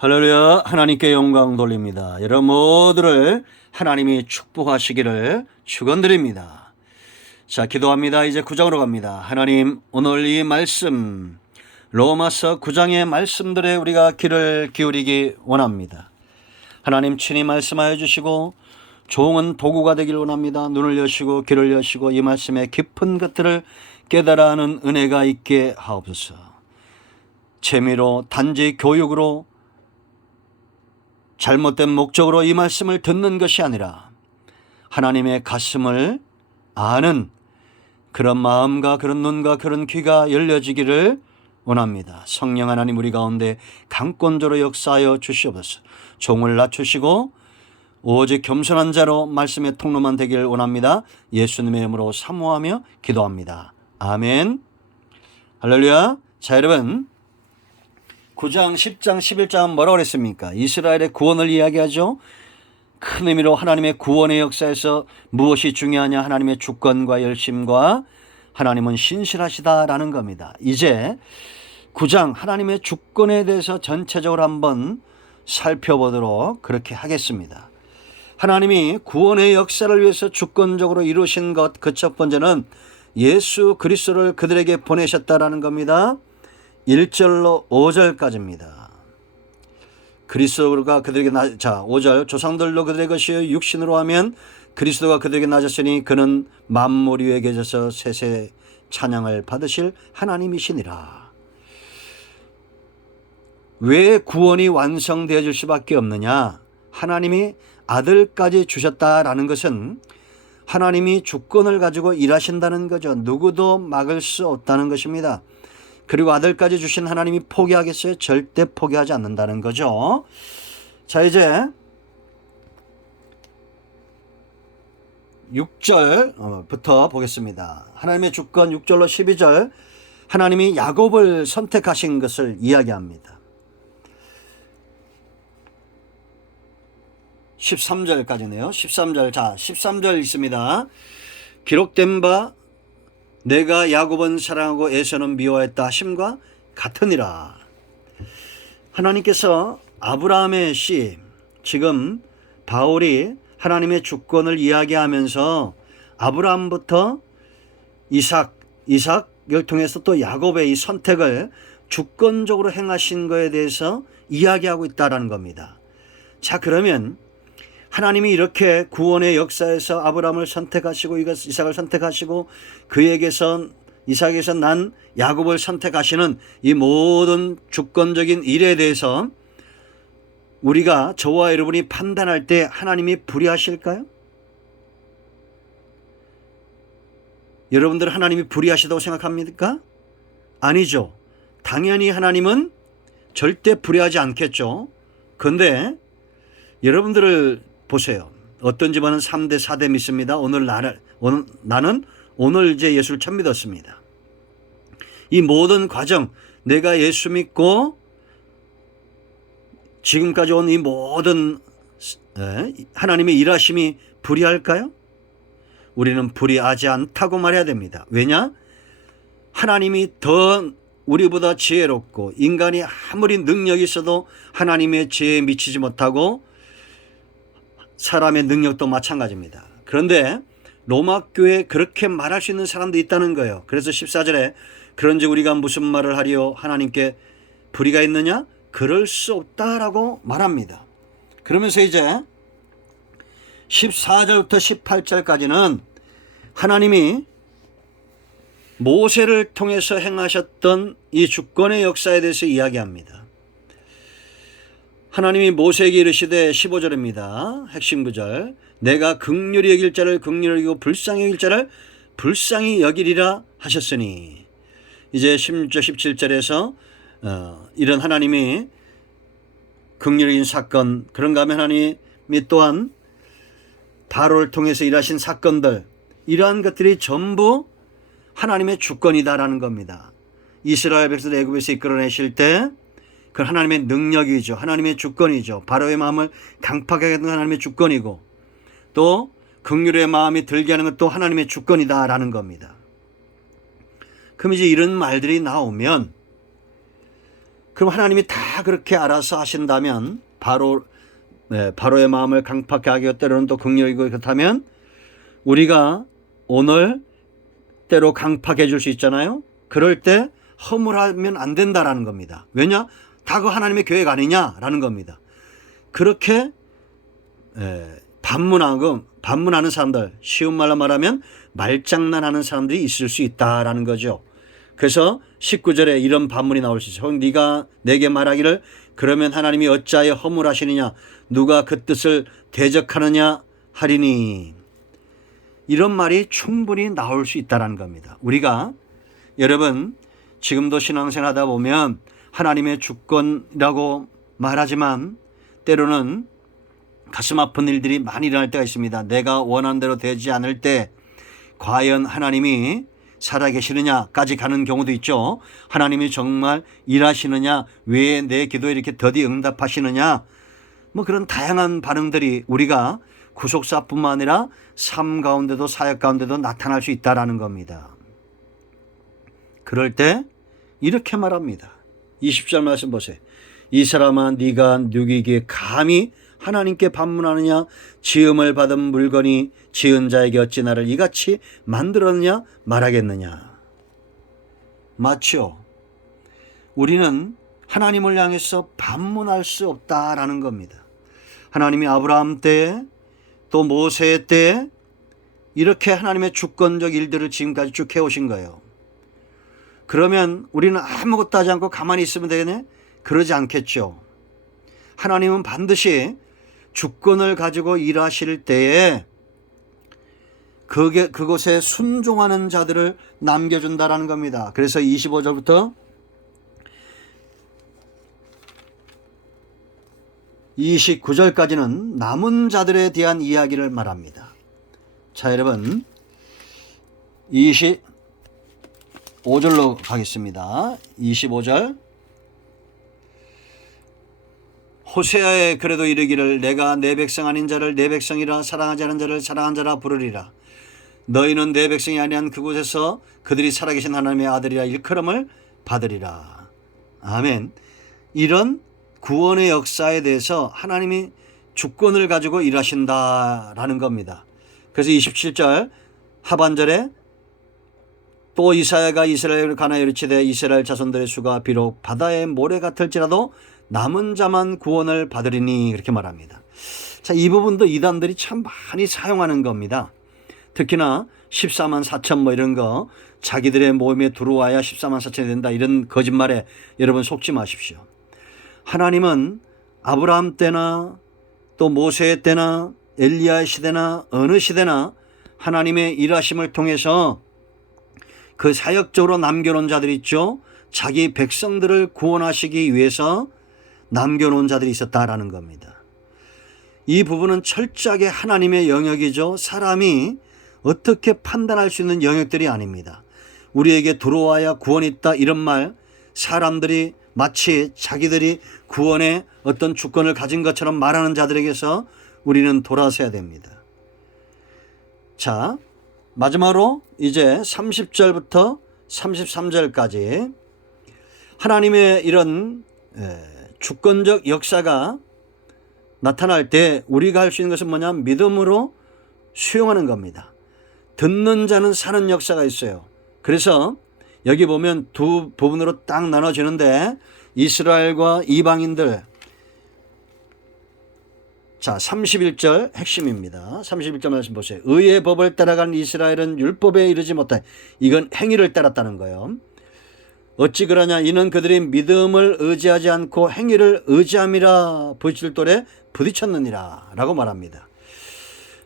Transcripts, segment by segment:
할렐루야. 하나님께 영광 돌립니다. 여러분 모두를 하나님이 축복하시기를 축원드립니다. 자, 기도합니다. 이제 9장으로 갑니다. 하나님, 오늘 이 말씀 로마서 9장의 말씀들에 우리가 귀를 기울이기 원합니다. 하나님 친히 말씀하여 주시고 종은 도구가 되길 원합니다. 눈을 여시고 귀를 여시고 이 말씀의 깊은 것들을 깨달아 하는 은혜가 있게 하옵소서. 재미로 단지 교육으로 잘못된 목적으로 이 말씀을 듣는 것이 아니라 하나님의 가슴을 아는 그런 마음과 그런 눈과 그런 귀가 열려지기를 원합니다. 성령 하나님 우리 가운데 강권적으로 역사하여 주시옵소서. 종을 낮추시고 오직 겸손한 자로 말씀의 통로만 되기를 원합니다. 예수님의 이름으로 사모하며 기도합니다. 아멘. 할렐루야. 자, 여러분 9장, 10장, 11장은 뭐라고 그랬습니까? 이스라엘의 구원을 이야기하죠. 큰 의미로 하나님의 구원의 역사에서 무엇이 중요하냐? 하나님의 주권과 열심과 하나님은 신실하시다라는 겁니다. 이제 9장 하나님의 주권에 대해서 전체적으로 한번 살펴보도록 그렇게 하겠습니다. 하나님이 구원의 역사를 위해서 주권적으로 이루신 것, 그 첫 번째는 예수 그리스도를 그들에게 보내셨다라는 겁니다. 1절로 5절까지입니다. 그리스도가 그들에게 5절 조상들도 그들의 것이요 육신으로 하면 그리스도가 그들에게 나셨으니 그는 만물 위에 계셔서 세세 찬양을 받으실 하나님이시니라. 왜 구원이 완성되어질 수밖에 없느냐? 하나님이 아들까지 주셨다라는 것은 하나님이 주권을 가지고 일하신다는 거죠. 누구도 막을 수 없다는 것입니다. 그리고 아들까지 주신 하나님이 포기하겠어요? 절대 포기하지 않는다는 거죠. 자, 이제 6절부터 보겠습니다. 하나님의 주권 6절로 12절 하나님이 야곱을 선택하신 것을 이야기합니다. 13절까지네요. 13절. 자, 13절 있습니다. 기록된 바 내가 야곱은 사랑하고 에서는 미워했다 하심과 같으니라. 하나님께서 아브라함의 씨, 지금 바울이 하나님의 주권을 이야기하면서 아브라함부터 이삭을 통해서 또 야곱의 이 선택을 주권적으로 행하신 것에 대해서 이야기하고 있다는 겁니다. 자, 그러면 하나님이 이렇게 구원의 역사에서 아브라함을 선택하시고 이삭을 선택하시고 이삭에서 난 야곱을 선택하시는 이 모든 주권적인 일에 대해서 우리가 저와 여러분이 판단할 때 하나님이 불의하실까요? 여러분들 하나님이 불의하시다고 생각합니까? 아니죠. 당연히 하나님은 절대 불의하지 않겠죠. 그런데 여러분들을 보세요. 어떤 집안은 3대 4대 믿습니다. 나는 오늘 이제 예수를 처음 믿었습니다. 이 모든 과정, 내가 예수 믿고 지금까지 온 이 모든 하나님의 일하심이 불의할까요? 우리는 불의하지 않다고 말해야 됩니다. 왜냐? 하나님이 더 우리보다 지혜롭고 인간이 아무리 능력이 있어도 하나님의 지혜에 미치지 못하고 사람의 능력도 마찬가지입니다. 그런데 로마 교회에 그렇게 말할 수 있는 사람도 있다는 거예요. 그래서 14절에 그런즉 우리가 무슨 말을 하리요? 하나님께 불의가 있느냐? 그럴 수 없다라고 말합니다. 그러면서 이제 14절부터 18절까지는 하나님이 모세를 통해서 행하셨던 이 주권의 역사에 대해서 이야기합니다. 하나님이 모세에게 이르시되 15절입니다. 핵심 구절. 내가 긍휼히 여길 자를 긍휼히 여기고 불쌍히 여길 자를 불쌍히 여기리라 하셨으니. 이제 16절 17절에서 이런 하나님이 긍휼히 여긴 사건, 그런가 하면 하나님이 또한 바로를 통해서 일하신 사건들, 이러한 것들이 전부 하나님의 주권이다라는 겁니다. 이스라엘 백성을 애굽에서 이끌어내실 때 그 하나님의 능력이죠. 하나님의 주권이죠. 바로의 마음을 강팍하게 하는 하나님의 주권이고 또 긍휼의 마음이 들게 하는 것도 하나님의 주권이다라는 겁니다. 그럼 이제 이런 말들이 나오면 그럼 하나님이 다 그렇게 알아서 하신다면 바로의 마음을 강팍하게 하고 때로는 또 긍휼이고 그렇다면 우리가 오늘 때로 강팍해 줄 수 있잖아요. 그럴 때 허물하면 안 된다라는 겁니다. 왜냐? 다 그 하나님의 계획 아니냐라는 겁니다. 그렇게 반문하는 사람들, 쉬운 말로 말하면 말장난하는 사람들이 있을 수 있다라는 거죠. 그래서 19절에 이런 반문이 나올 수 있어요. 네가 내게 말하기를 그러면 하나님이 어찌하여 허물하시느냐 누가 그 뜻을 대적하느냐 하리니, 이런 말이 충분히 나올 수 있다는 겁니다. 우리가 여러분 지금도 신앙생활 하다 보면 하나님의 주권이라고 말하지만 때로는 가슴 아픈 일들이 많이 일어날 때가 있습니다. 내가 원하는 대로 되지 않을 때 과연 하나님이 살아계시느냐까지 가는 경우도 있죠. 하나님이 정말 일하시느냐, 왜 내 기도에 이렇게 더디 응답하시느냐, 뭐 그런 다양한 반응들이 우리가 구속사뿐만 아니라 삶 가운데도 사역 가운데도 나타날 수 있다는 겁니다. 그럴 때 이렇게 말합니다. 20절 말씀 보세요. 이 사람아 네가 누구에게 감히 하나님께 반문하느냐, 지음을 받은 물건이 지은 자에게 어찌 나를 이같이 만들었느냐 말하겠느냐. 맞죠? 우리는 하나님을 향해서 반문할 수 없다라는 겁니다. 하나님이 아브라함 때 또 모세 때 이렇게 하나님의 주권적 일들을 지금까지 쭉 해오신 거예요. 그러면 우리는 아무것도 하지 않고 가만히 있으면 되겠네? 그러지 않겠죠. 하나님은 반드시 주권을 가지고 일하실 때에 그곳에 순종하는 자들을 남겨준다라는 겁니다. 그래서 25절부터 29절까지는 남은 자들에 대한 이야기를 말합니다. 자, 여러분 25절로 가겠습니다. 25절. 호세아에 그래도 이르기를 내가 내 백성 아닌 자를 내 백성이라 사랑하지 않은 자를 사랑한 자라 부르리라. 너희는 내 백성이 아니한 그곳에서 그들이 살아계신 하나님의 아들이라 일컬음을 받으리라. 아멘. 이런 구원의 역사에 대해서 하나님이 주권을 가지고 일하신다라는 겁니다. 그래서 27절 하반절에 또 이사야가 이스라엘을 가나에 이르치되 이스라엘 자손들의 수가 비록 바다의 모래 같을지라도 남은 자만 구원을 받으리니, 그렇게 말합니다. 자, 이 부분도 이단들이 참 많이 사용하는 겁니다. 특히나 14만 4천 뭐 이런 거 자기들의 모임에 들어와야 14만 4천이 된다, 이런 거짓말에 여러분 속지 마십시오. 하나님은 아브라함 때나 또 모세 때나 엘리야 시대나 어느 시대나 하나님의 일하심을 통해서 그 사역적으로 남겨놓은 자들이 있죠. 자기 백성들을 구원하시기 위해서 남겨놓은 자들이 있었다라는 겁니다. 이 부분은 철저하게 하나님의 영역이죠. 사람이 어떻게 판단할 수 있는 영역들이 아닙니다. 우리에게 들어와야 구원이 있다, 이런 말 사람들이 마치 자기들이 구원의 어떤 주권을 가진 것처럼 말하는 자들에게서 우리는 돌아서야 됩니다. 자, 마지막으로 이제 30절부터 33절까지 하나님의 이런 주권적 역사가 나타날 때 우리가 할 수 있는 것은 뭐냐? 믿음으로 수용하는 겁니다. 듣는 자는 사는 역사가 있어요. 그래서 여기 보면 두 부분으로 딱 나눠지는데 이스라엘과 이방인들. 자, 31절 핵심입니다. 31절 말씀 보세요. 의의 법을 따라간 이스라엘은 율법에 이르지 못해. 이건 행위를 따랐다는 거예요. 어찌 그러냐? 이는 그들이 믿음을 의지하지 않고 행위를 의지함이라 부딪힐돌에 부딪혔느니라 라고 말합니다.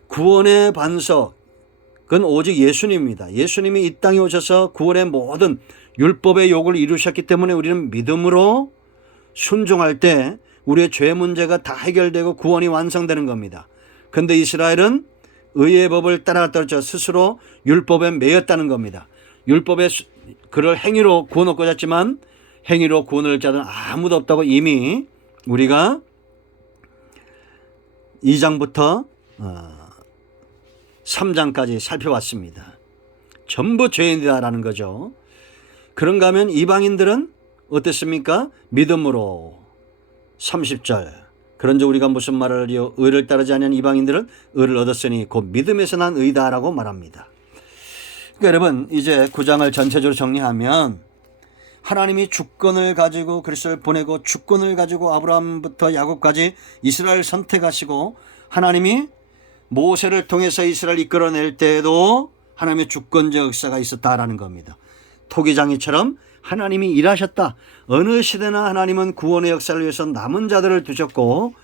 구원의 반석은 오직 예수님입니다. 예수님이 이 땅에 오셔서 구원의 모든 율법의 요구를 이루셨기 때문에 우리는 믿음으로 순종할 때 우리의 죄 문제가 다 해결되고 구원이 완성되는 겁니다. 그런데 이스라엘은 의의 법을 따라갔다 그랬죠. 스스로 율법에 매였다는 겁니다. 율법의 그를 행위로 구원 얻고 잤지만 행위로 구원을 얻자는 아무도 없다고 이미 우리가 2장부터 3장까지 살펴봤습니다. 전부 죄인이다라는 거죠. 그런가 하면 이방인들은 어땠습니까? 믿음으로. 30절. 그런즉 우리가 무슨 말을 하리요? 의를 따르지 아니한 이방인들은 의를 얻었으니 곧 믿음에서 난 의다라고 말합니다. 그러니까 여러분 이제 9장을 전체적으로 정리하면 하나님이 주권을 가지고 그리스도를 보내고 주권을 가지고 아브라함부터 야곱까지 이스라엘을 선택하시고 하나님이 모세를 통해서 이스라엘을 이끌어낼 때에도 하나님의 주권적 역사가 있었다라는 겁니다. 토기장이처럼 하나님이 일하셨다. 어느 시대나 하나님은 구원의 역사를 위해서 남은 자들을 두셨고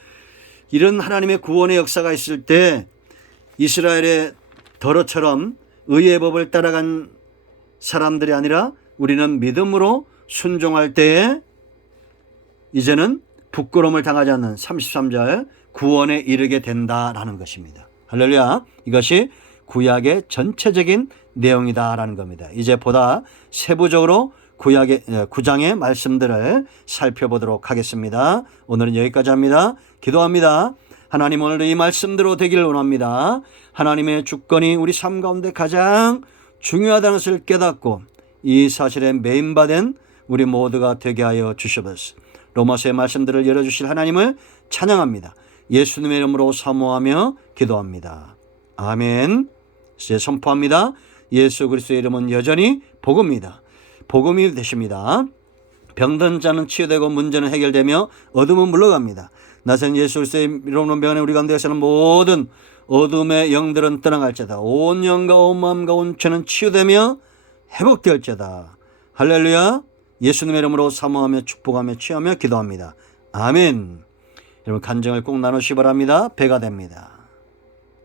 이런 하나님의 구원의 역사가 있을 때 이스라엘의 더러처럼 의의 법을 따라간 사람들이 아니라 우리는 믿음으로 순종할 때에 이제는 부끄러움을 당하지 않는 33절 구원에 이르게 된다라는 것입니다. 할렐루야. 이것이 구약의 전체적인 내용이다라는 겁니다. 이제 보다 세부적으로 구약의 9장의 말씀들을 살펴보도록 하겠습니다. 오늘은 여기까지 합니다. 기도합니다. 하나님 오늘도 이 말씀대로 되기를 원합니다. 하나님의 주권이 우리 삶 가운데 가장 중요하다는 것을 깨닫고 이 사실에 매인받은 우리 모두가 되게 하여 주시옵소서. 로마서의 말씀들을 열어주실 하나님을 찬양합니다. 예수님의 이름으로 사모하며 기도합니다. 아멘. 이제 선포합니다. 예수 그리스도의 이름은 여전히 복음입니다. 복음이 되십니다. 병든 자는 치유되고 문제는 해결되며 어둠은 물러갑니다. 나선 예수 그리스도의 이름으로 병원에 우리 가운데 사는 모든 어둠의 영들은 떠나갈지다. 온 영과 온 마음과 온 죄는 치유되며 회복될지다. 할렐루야. 예수님의 이름으로 사모하며 축복하며 취하며 기도합니다. 아멘. 여러분 간증을 꼭 나누시기 바랍니다. 배가 됩니다.